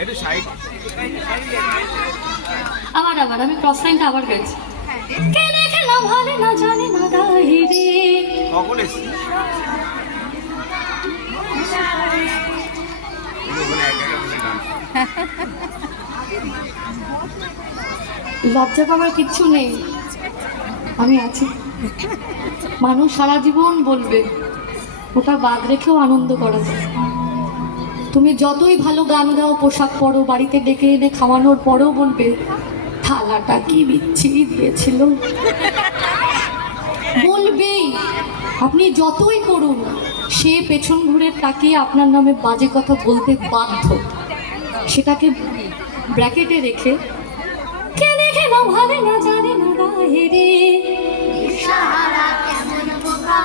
একটু সাইড আবার আবার আমি ক্রস লাইনটা আবার গেছি। কে দেখে না ভালে না জানে না গাহিরে। কখন এসছি ওখানে একা একা বসে গান লজ্জা পাবার কিচ্ছু নেই, আমি আছি। মানুষ সারা জীবন বলবে, ওটা বাদ রেখেও আনন্দ করা যায়। তুমি যতই ভালো গান গাও, পোশাক পরো, বাড়িতে ডেকে এনে খাওয়ানোর পরেও বলবে থালাটা কি বিচ্ছিরি দিয়েছিল। বলবেই, আপনি যতই করুন সে পেছন ঘুরে তাকিয়ে আপনার নামে বাজে কথা বলতে বাধ্য। সেটাকে ব্র্যাকেটে রেখে কে দেখে না ভাবে না জানে না গায়ে রে, সারা কেমন বোকা